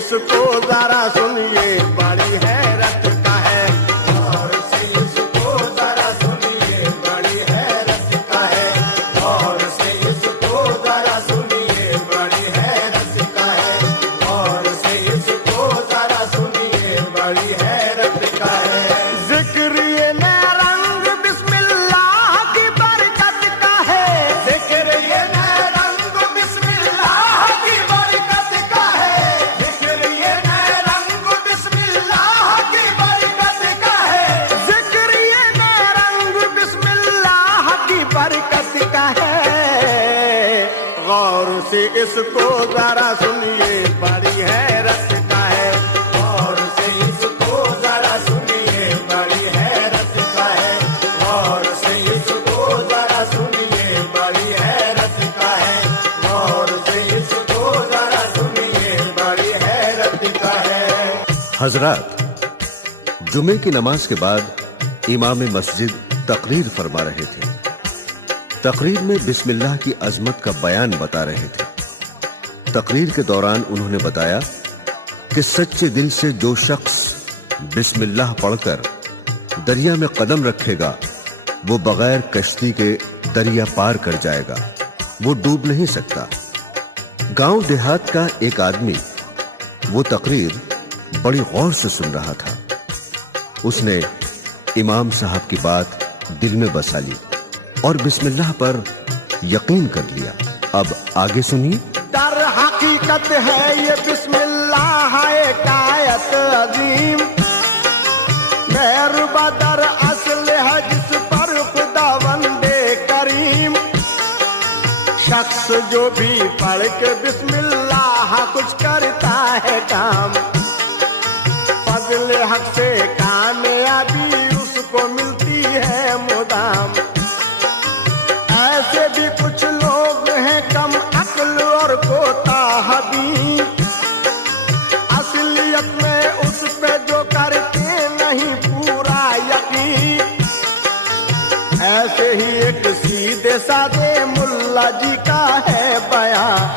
इसको जरा सुनिए, बड़ी हैरत का है। गौर से इसको जरा सुनिए, बड़ी हैरत का है। गौर से इसको जरा सुनिए, बड़ी हैरत का है। गौर से इसको जरा सुनिए, बड़ी हैरत का है। जिक्र ये नया रंग बिस्मिल्लाह की बरकत का है। जिक्र ये नया रंग बिस्मिल्लाह की बरकत का है। जिक्र ये नया रंग बिस्मिल्लाह की बरकत का है। जिक्र ये नया रंग बिस्मिल्लाह की बरकत का है। गौर से इसको जरा सुनिए, बड़ी हैरत का है। गौर से इसको जरा सुनिए, बड़ी हैरत का है। गौर से इसको जरा सुनिए, बड़ी हैरत का है। गौर से इसको जरा सुनिए, बड़ी हैरत का है। हजरात, जुमे की नमाज के बाद इमाम मस्जिद तकरीर फरमा रहे थे। तकरीर में बिस्मिल्लाह की अजमत का बयान बता रहे थे। तकरीर के दौरान उन्होंने बताया कि सच्चे दिल से जो शख्स बिस्मिल्लाह पढ़कर दरिया में कदम रखेगा, वो बगैर कश्ती के दरिया पार कर जाएगा, वो डूब नहीं सकता। गांव देहात का एक आदमी वो तकरीर बड़ी गौर से सुन रहा था। उसने इमाम साहब की बात दिल में बसा ली और बिस्मिल्लाह पर यकीन कर लिया। अब आगे सुनिए। दर हकीकत है ये बिस्मिल्लाह एक आयत अजीम, मेहर बदर असल है जिस पर खुदा वंदे करीम। शख्स जो भी पढ़ के बिस्मिल्लाह कुछ करता है काम, फजल हक से कामयाबी उसको मिलती है मुदाम। ऐसे भी कुछ लोग हैं कम अक्ल और कोताहबीन, असलियत में उस पे जो करते नहीं पूरा यकीन। ऐसे ही एक सीधे साधे मुल्ला जी का है बयान,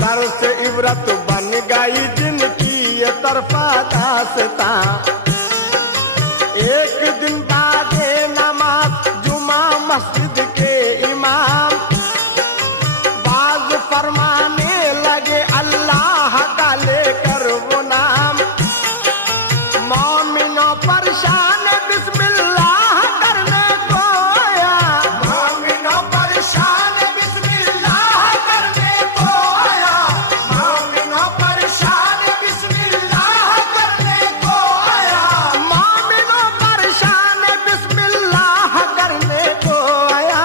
दर से इबरत बन गई जिनकी ये तरफा दास्तां। एक दिन बाद नमाज जुमा मस्जिद के इमाम बाज फरमाने लगे अल्लाह का लेकर वो नाम। मोमिनों परेशान बिस्मिल्लाह करने को आया। मोमिनों परेशान बिस्मिल्लाह करने को आया। मोमिनों परेशान बिस्मिल्लाह करने को आया। मोमिनों परेशान बिस्मिल्लाह करने को आया।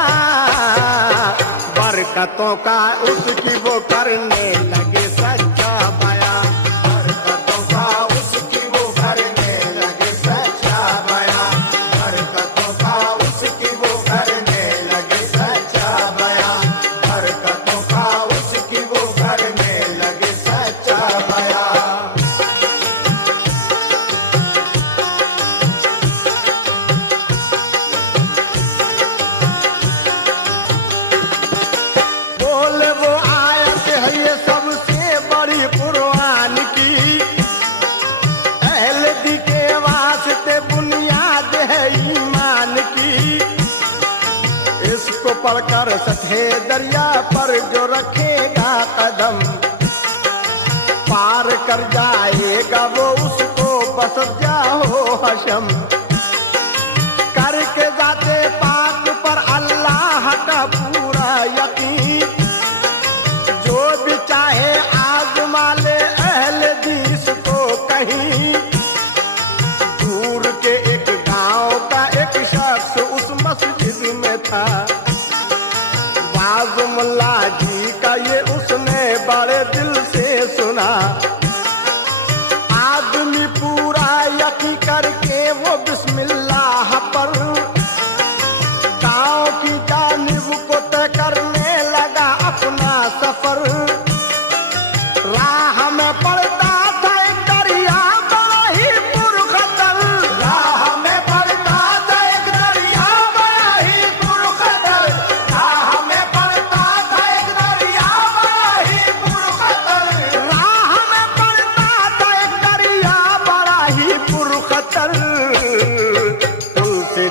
बरकतों का उसकी वो करने लगे सच्चा बयान। बरकतों का उसकी वो करने लगे सच्चा बयान। बरकतों का उसकी वो करने लगे सच्चा बयान। बरकतों का उसकी वो करने लगे सच्चा बयान। बोले वो आयत है ये सबसे बड़ी कुरान की, अहल दी के वास्ते बुनियाद है ईमान की। इसको पढ़कर सतहे दरिया पर जो रखेगा कदम, पार कर जाएगा वो उसको बस जाओ हशम। करके जाते पाक पर अल्लाह का पूरा यकीन, जो भी चाहे आजमा ले अहल दीस को कहीं। दूर के एक गांव का एक शख्स उस मस्जिद में था, बाज मुल्ला जी का ये उसने बड़े दिल से सुना। आदमी पूरा यकीन करके वो बिस्मिल्लाह पर गांव की जानिब को तय करने लगा अपना सफर। राह में पड़ता था एक दरिया बड़ा ही पुरखतर। राह में पड़ता था एक दरिया बड़ा ही पुरखतर। राह में पड़ता था एक दरिया बड़ा ही पुरखतर। राह में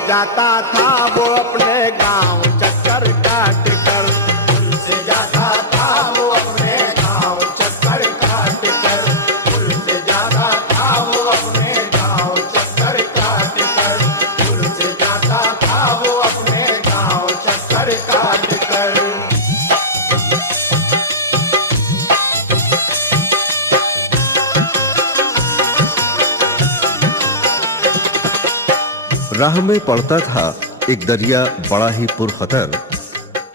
जाता था वो अपने गांव चक्कर काट कर, पुल से जाता था वो अपने गांव चक्कर काट कर, पुल से जाता था वो अपने गांव चक्कर काट कर, पुल से जाता था वो अपने गांव चक्कर काट कर। राह में पड़ता था एक दरिया बड़ा ही पुरखतर,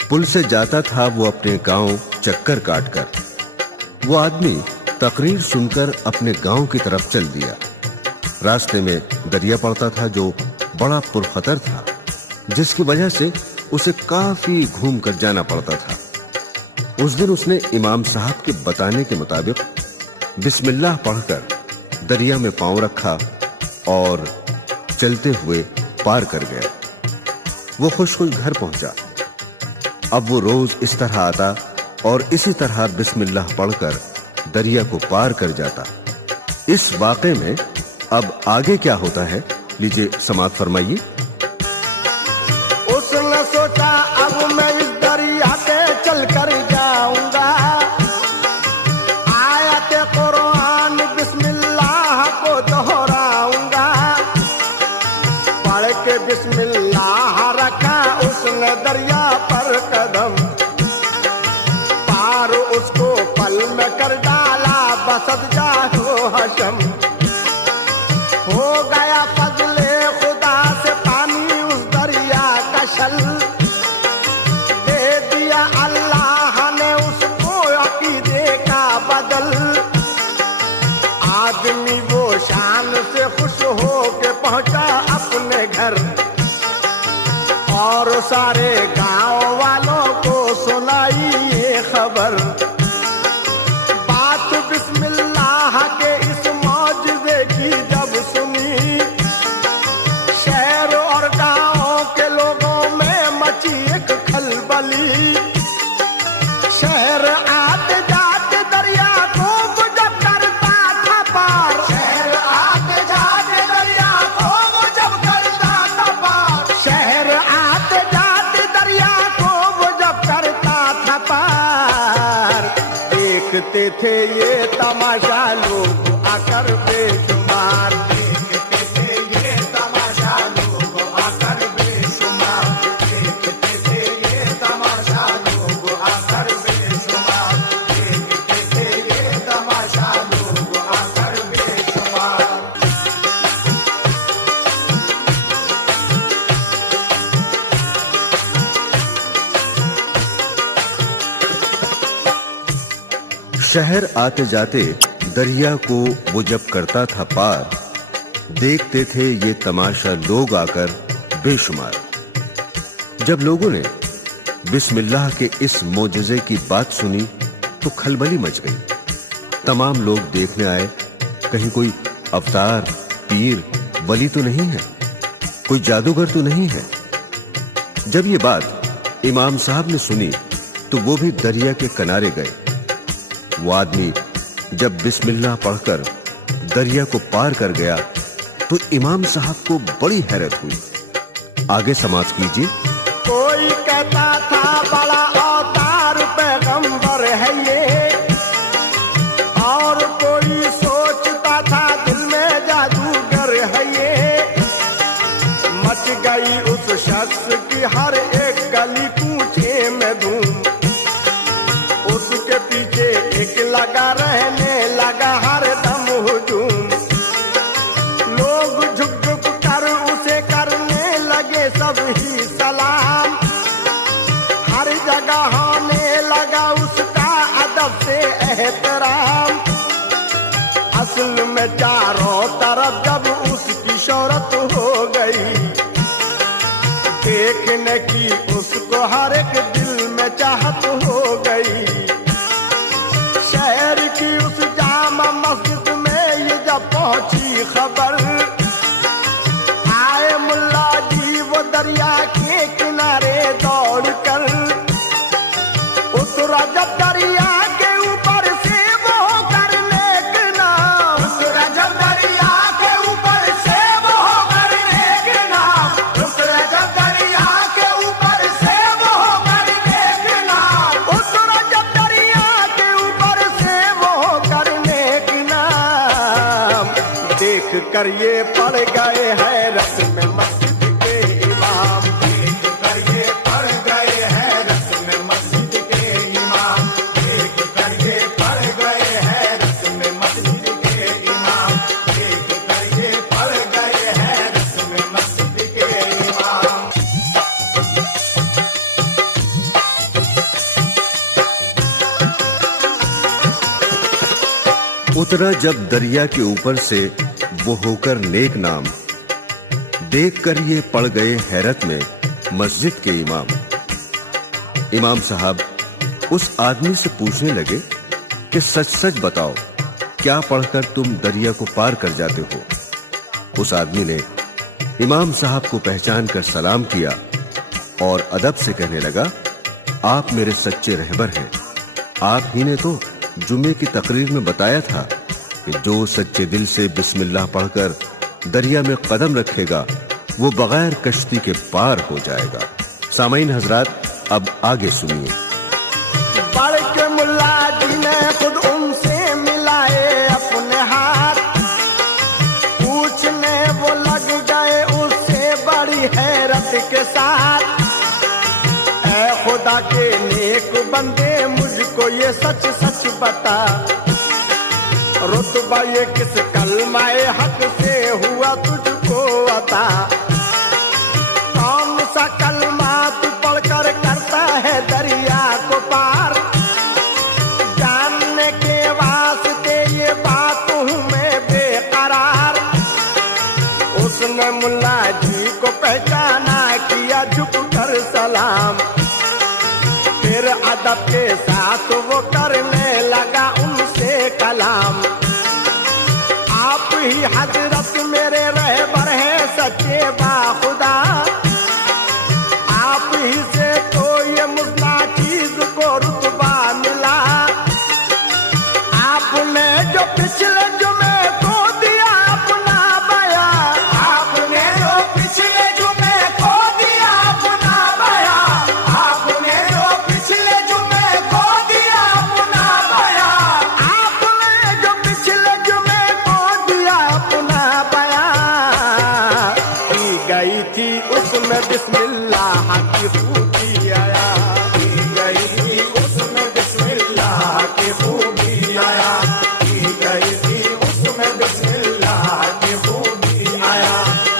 पुल से जाता था वो अपने गांव चक्कर काटकर। वो आदमी तकरीर सुनकर अपने गांव की तरफ चल दिया। रास्ते में दरिया पड़ता था जो बड़ा पुरखतर था, जिसकी वजह से उसे काफी घूम कर जाना पड़ता था। उस दिन उसने इमाम साहब के बताने के मुताबिक बिस्मिल्लाह पढ़कर दरिया में पांव रखा और चलते हुए पार कर गया। वो खुश घर पहुंचा। अब वो रोज इस तरह आता और इसी तरह बिस्मिल्लाह पढ़कर दरिया को पार कर जाता। इस वाक़े में अब आगे क्या होता है, लीजिए समाअत फरमाइए। उसने सोचा अब मैं इस दरिया के चल कर जाऊंगा, आयत कुरान बिस्मिल्लाह को दोहराऊंगा। पढ़ के बिस्मिल्लाह रखा उसने दरिया पर कदम, पार उसको पल में कर डाला बसत जाहो हशम। हो गया फजले खुदा से पानी उस दरिया का शल, दे दिया अल्लाह ने उसको अकीदे का बदल। आदमी वो शान से खुश हो के पहुंचा अपने घर और सारे गांव वालों को सुनाई ये खबर। बात बिस्मिल्लाह के इस मौजज़े की जब सुनी, शहर और गांव के लोगों में मची एक खलबली। शहर आते जाते दरिया को जब करता था पार, शहर आते जाते दरिया को जब करता था पार, शहर आते जाते दरिया को जब करता था पार। देखते थे ये तमाशा लोग आकर बेशुमार, देखते थे ये तमाशा लोग आकर बेशुमार, देखते थे ये तमाशा लोग आकर बेशुमार, देखते थे ये तमाशा लोग आकर बेशुमार। शहर आते जाते दरिया को वो जब करता था पार, देखते थे ये तमाशा लोग आकर बेशुमार। जब लोगों ने बिस्मिल्लाह के इस मोजज़े की बात सुनी तो खलबली मच गई। तमाम लोग देखने आए, कहीं कोई अवतार, पीर, वली तो नहीं है, कोई जादूगर तो नहीं है। जब ये बात इमाम साहब ने सुनी तो वो भी दरिया के किनारे गए। वो आदमी जब बिस्मिल्लाह पढ़कर दरिया को पार कर गया तो इमाम साहब को बड़ी हैरत हुई। आगे समाअत कीजिए। कोई कहता था बड़ा अवतार पैगंबर है ये, और कोई सोचता था दिल में जादूगर है ये। मच गई उस शख्स की हर एक गली कूचे में धूम, उसके पीछे एक लगा रहने लगा हर दम हुजूम। लोग झुक झुक कर उसे करने लगे सब ही सलाम, हर जगह होने लगा उसका अदब से एहतराम। असल में चारों तरफ जब उसकी शोहरत हो गई, देखने की उसको हर एक दिल में चाहत हो गई। शहर की उस जामा मस्जिद में ये जब पहुंची खबर, आए मुल्ला जी वो दरिया के किनारे दौड़ कर, उतरा जब दरिया के ऊपर से वो करने के नाम, उतरा जब दरिया के ऊपर से वो करने के नाम, कर ये पड़ गए हैरत में मस्जिद के इमाम। देख कर ये पड़ गए हैरत में मस्जिद के इमाम। देख कर ये पड़ गए हैरत में मस्जिद के इमाम। देख कर ये पड़ गए हैरत में मस्जिद के इमाम। उतरा जब दरिया के ऊपर से वो होकर नेक नाम, देख कर ये पड़ गए हैरत में मस्जिद के इमाम। इमाम साहब उस आदमी से पूछने लगे कि सच सच बताओ, क्या पढ़कर तुम दरिया को पार कर जाते हो? उस आदमी ने इमाम साहब को पहचान कर सलाम किया और अदब से कहने लगा, आप मेरे सच्चे रहबर हैं। आप ही ने तो जुमे की तकरीर में बताया था कि जो सच्चे दिल से बिस्मिल्लाह पढ़कर दरिया में कदम रखेगा वो बगैर कश्ती के पार हो जाएगा। सामाईन हजरात, अब आगे सुनिए। बढ़ के मुल्ला जी ने खुद उनसे मिलाए अपने हाथ, पूछने वो लग गए उससे बड़ी हैरत के साथ। ऐ खुदा के नेक बंदे, मुझको ये सच सच बता, रुतबा ये किस कलमाए हक से हुआ तुझको अता? कौन सा कलमा तू पढ़कर करता है दरिया को पार? जानने के वास्ते ये बात हूँ मैं बेकरार। उसने मुल्ला जी को पहचाना, किया झुक कर सलाम, फिर अदब के साथ वो करने लगा उनसे कलाम। आप ही हजरत मेरे रहबर हैं सच्चे बाखुदा, आप ही से तो ये मुस्ना चीज को रुतबा मिला। आपने जो पिछले जुमे को दिया अपना बया, आपने जो पिछले जुमे को दिया अपना बया, आपने जो पिछले जुमे को दिया अपना बया, आपने जो पिछले जुमे को दिया अपना बया। की गई थी उसमें बिस्मिल्लाह की खूबी आया, की गई थी उसमें बिस्मिल्लाह की खूबी आया, की गई थी उसमें बिस्मिल्लाह की खूबी आया,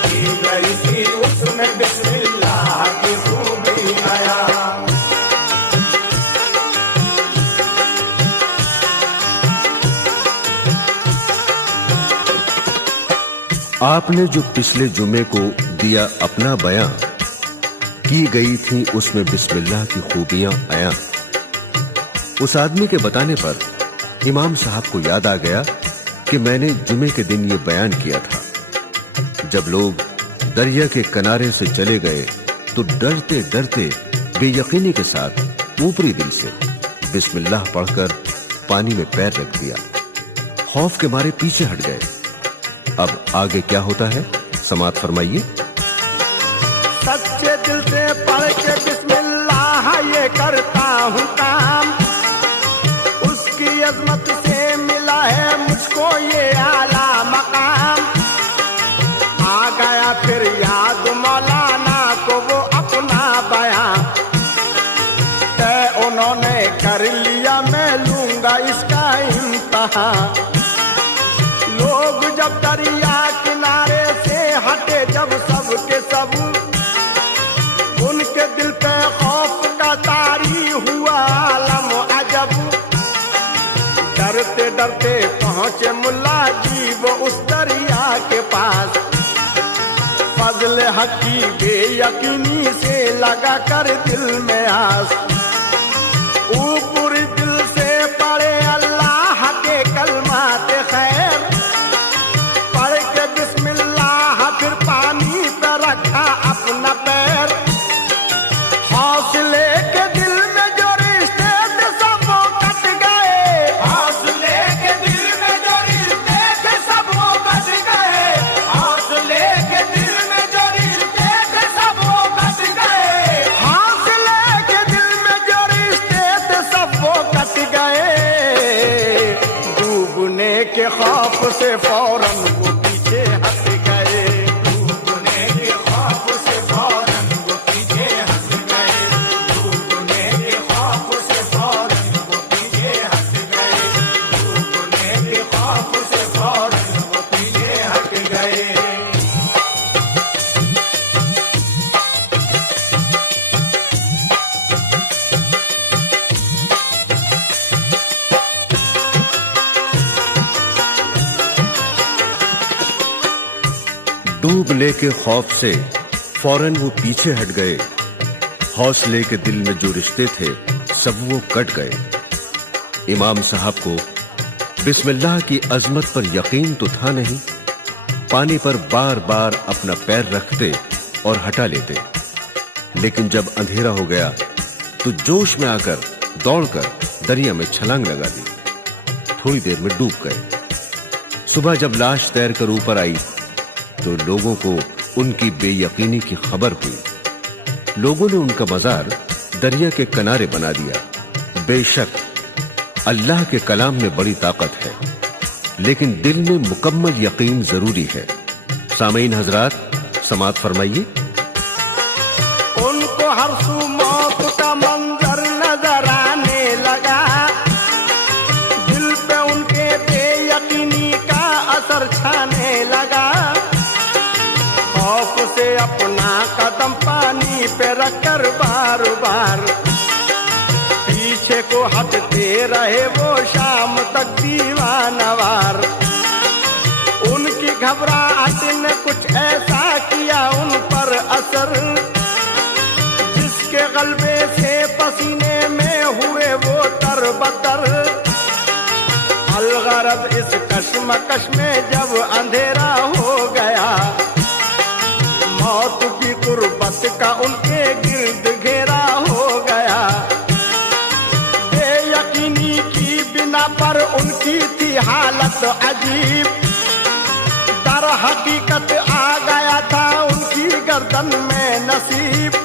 की गई थी उसमें बिस्मिल्लाह की खूबी आया। आपने जो पिछले जुमे को दिया अपना बयां, की गई थी उसमें बिस्मिल्लाह की खूबियां आया। उस आदमी के बताने पर इमाम साहब को याद आ गया कि मैंने जुमे के दिन ये बयान किया था। जब लोग दरिया के किनारे से चले गए तो डरते डरते बेयकीनी के साथ ऊपरी दिल से बिस्मिल्लाह पढ़कर पानी में पैर रख दिया, खौफ के मारे पीछे हट गए। अब आगे क्या होता है समाअत फरमाइए। सच्चे दिल से पढ़ के बिस्मिल्लाह ये करता हूँ काम, उसकी अजमत से मिला है मुझको ये आला मकाम। आ गया फिर याद मौलाना को वो अपना बयां, तय उन्होंने कर लिया मैं लूंगा इसका इम्तिहान। लोग जब दरिया किनारे से हटे जब सब के सब, उनके दिल पे खौफ का तारी हुआ आलम अजब। डरते डरते पहुंचे मुल्ला जी वो उस दरिया के पास, फजल हक की बेयकीनी से लगा कर दिल में आस। ऊपर दिल से पढ़े अल्लाह के कलमात खैर, पढ़ के बिस्मिल्लाह फिर पानी पे रखा अपना पैर। हौसले के दिल में जो रिश्ते थे सब वो कट गए, हौसले के दिल में जो रिश्ते थे सब वो कट गए, हौसले के दिल में जो रिश्ते थे सब वो कट गए, हौसले के दिल में जो रिश्ते थे सब वो रुकने के खौफ से फौरन वो पीछे हट गए। हौसले के दिल में जो रिश्ते थे सब वो कट गए। इमाम साहब को बिस्मिल्लाह की अजमत पर यकीन तो था नहीं, पानी पर बार बार अपना पैर रखते और हटा लेते, लेकिन जब अंधेरा हो गया तो जोश में आकर दौड़कर दरिया में छलांग लगा दी। थोड़ी देर में डूब गए। सुबह जब लाश तैरकर ऊपर आई तो लोगों को उनकी बेयकीनी की खबर हुई। लोगों ने उनका मजार दरिया के किनारे बना दिया। बेशक अल्लाह के कलाम में बड़ी ताकत है, लेकिन दिल में मुकम्मल यकीन जरूरी है। सामीन हजरात, समाअत फरमाइए। उनको हर सू मौत का मंजर नजर आने लगा, दिल पे उनके बेयकीनी का असर छाने लगा। खौफ से अपना कदम पानी पे रखकर बार बार पीछे को हटते रहे वो शाम तक दीवानवार। उनकी घबराहट ने कुछ ऐसा किया उन पर असर, जिसके गलबे से पसीने में हुए वो तरबतर। अलगरज इस कश्मकश में जब अंधेरा हो गया, मौत की कुर्बत का उनके गिर्द घेरा हो गया। बेयकीनी की बिना पर उनकी थी हालत अजीब, दर हकीकत आ गया था उनकी गर्दन में नसीब।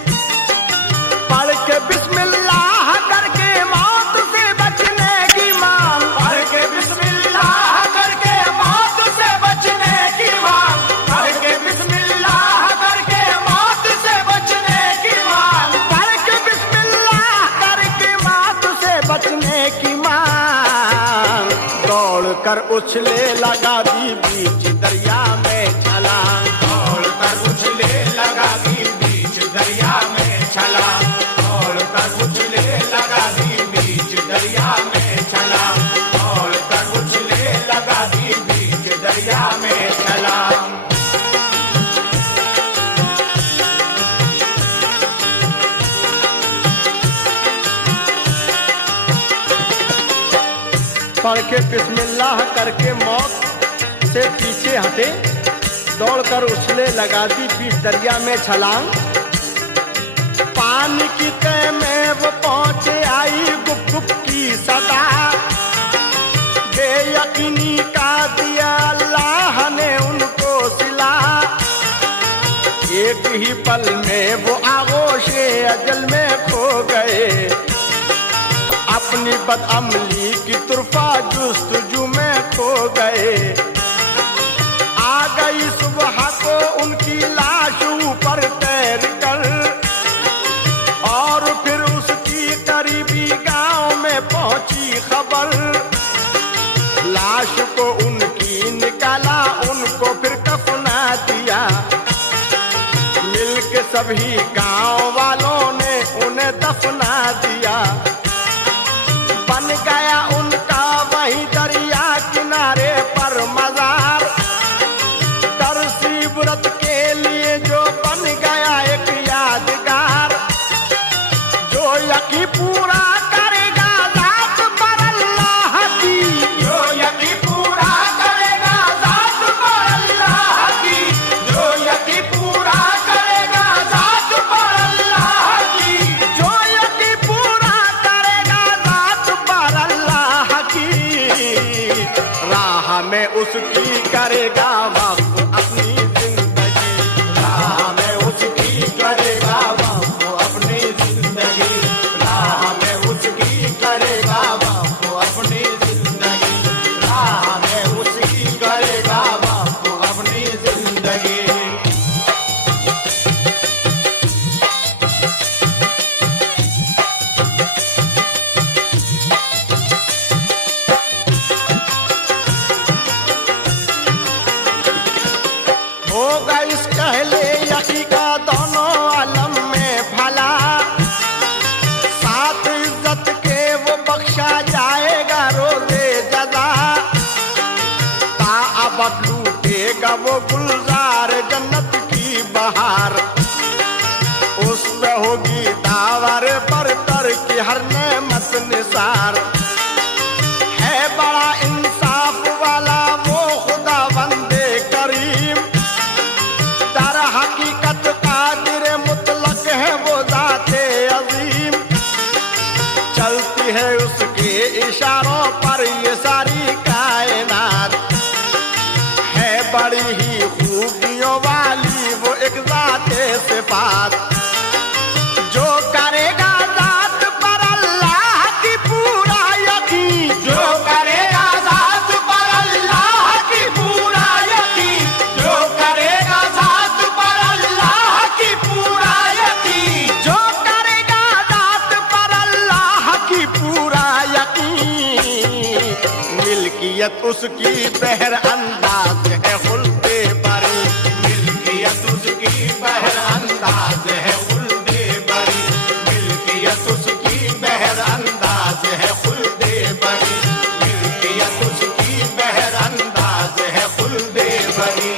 पढ़ के बिस्मिल्लाह करके मौत से बचने की मांग, पढ़ के बिस्मिल्लाह करके मौत से बचने की मांग, पढ़ के बिस्मिल्लाह करके मौत से बचने की मांग, पढ़ के बिस्मिल्लाह करके मौत से बचने की मांग। दौड़ कर उछले लगा दी बीच दरिया में छलांग, दौड़ कर उछले लगा दी बीच दरिया में छलांग, दौड़ कर उछले लगा दी बीच दरिया में छलांग, दौड़ कर उछले लगा दी बीच दरिया में छलांग। पढ़ के बिस्मिल्लाह करके मौत से पीछे हटे, दौड़कर उछले लगा दी बीच दरिया में छलांग। पानी की तह में वो पहुंचे आई गुप गुप की सदा, बेयकीनी का दिया अल्लाह ने उनको सिला। एक ही पल में वो आगोशे अजल में खो गए, अपनी बदअमली की तुरफा जुस्तजू में खो गए। आ गई सुबह को उनकी लाश ऊपर तैर कर, और फिर उसकी करीबी गांव में पहुंची खबर। लाश को उनकी निकाला, उनको फिर कफना दिया। मिलके सभी गांव वालों ने उन्हें दफना दिया। बन गया उनका वही दरिया किनारे पर मजार, तरसी व्रत के लिए जो बन गया एक यादगार। जो यकी पूरा करेगा जात पर अल्लाह की, जो यकी पूरा करेगा जात पर अल्लाह की, जो यकी पूरा करेगा जात पर अल्लाह की, जो यकी पूरा निसार। है बड़ा इंसाफ वाला वो खुदा बंदे करीम, दर हकीकत कादिर मुतलक है वो जाते अजीम। चलती है उसके इशारों पर ये सारी कायनात, है बड़ी ही खूबियों वाली वो एक जाते सिफात। जो करेगा जात पर अल्लाह की पूरा यकीन, जो करेगा जात पर अल्लाह की पूरा यकीन, जो करेगा जात पर अल्लाह की पूरा यकीन, जो करेगा जात पर अल्लाह की पूरा यकीन। मिल्कियत उसकी बहर अंदाज है खुल्दे बरी, मिल्कियत उसकी बहर अंदाज है खुल्दे बरी, मिल्कियत उसकी बहर अंदाज है खुल्दे बरी, मिल्कियत उसकी बहर अंदाज है खुल्दे बरी।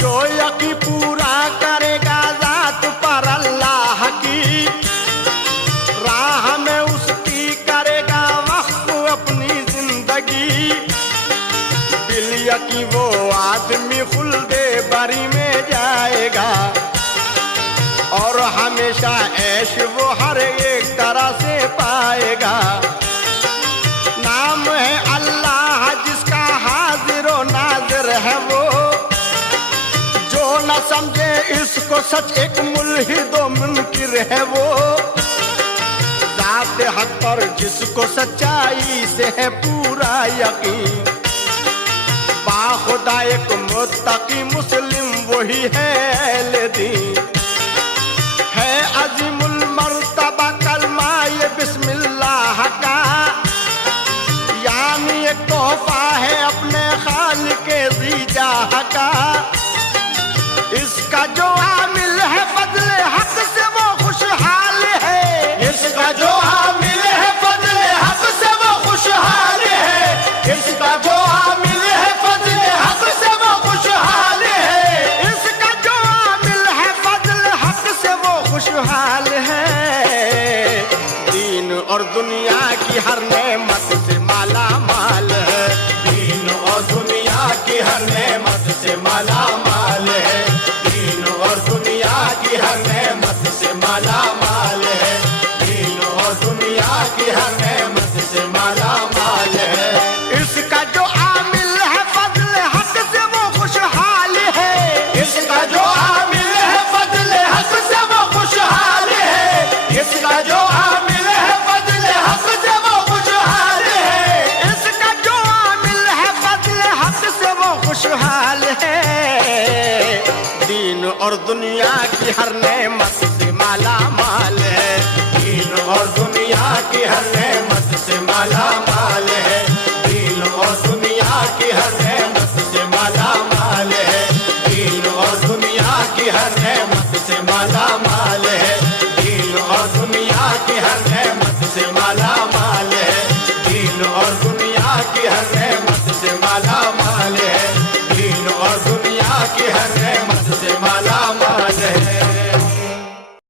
जो यकी पूरा करेगा जात पर अल्लाह की, राह में उसकी करेगा वक्त अपनी जिंदगी। दिल यकी वो आदमी खुल्दे बरी में जाएगा, और हमेशा ऐश वो हर एक तरह से पाएगा। नाम है अल्लाह जिसका हाजिर व नाजिर है वो, जो न समझे इसको सच एक मुल्हिद व मुनकिर है वो। जात हक पर जिसको सच्चाई से है पूरा यकीन, बाखुदा एक मुत्तकी मुस्लिम वही है अहले दीन। है अजीमुल मर्तबा कलमा ये बिस्मिल्लाह का, यानी एक तोहफा है अपने खालिक ज़ीजाह का। इसका जो आमिल है फजले हक से वो खुशहाल है, इसका जो आमिल है फजले हक से वो खुशहाल है, इसका जो आमिल है फजले हक से वो खुशहाल है, इसका जो आमिल है फजले हक से वो खुशहाल है। दीन और दुनिया की हर नेमत से माला माल है, दीन और दुनिया की हर नेमत से माला माल है, दीन और दुनिया की हर नेमत से माला माल है, दीन और दुनिया की हर नेमत से माला माल है। इसका जो आमिल है फजले हक से वो खुशहाल है, इसका जो आमिल है फजले हक से वो खुशहाल है, इसका जो आमिल है फजले हक से वो खुशहाल है, इसका जो आमिल है फजले हक से वो खुशहाल है। दीन और दुनिया की हर नेमत से माला माल है, दीन और दुनिया की हर नेमत से माला माल है, दीन और दुनिया की हर नेमत से माला माल है, दीन और दुनिया की हर नेमत से माला माल है, दीन और दुनिया की हर नेमत से माला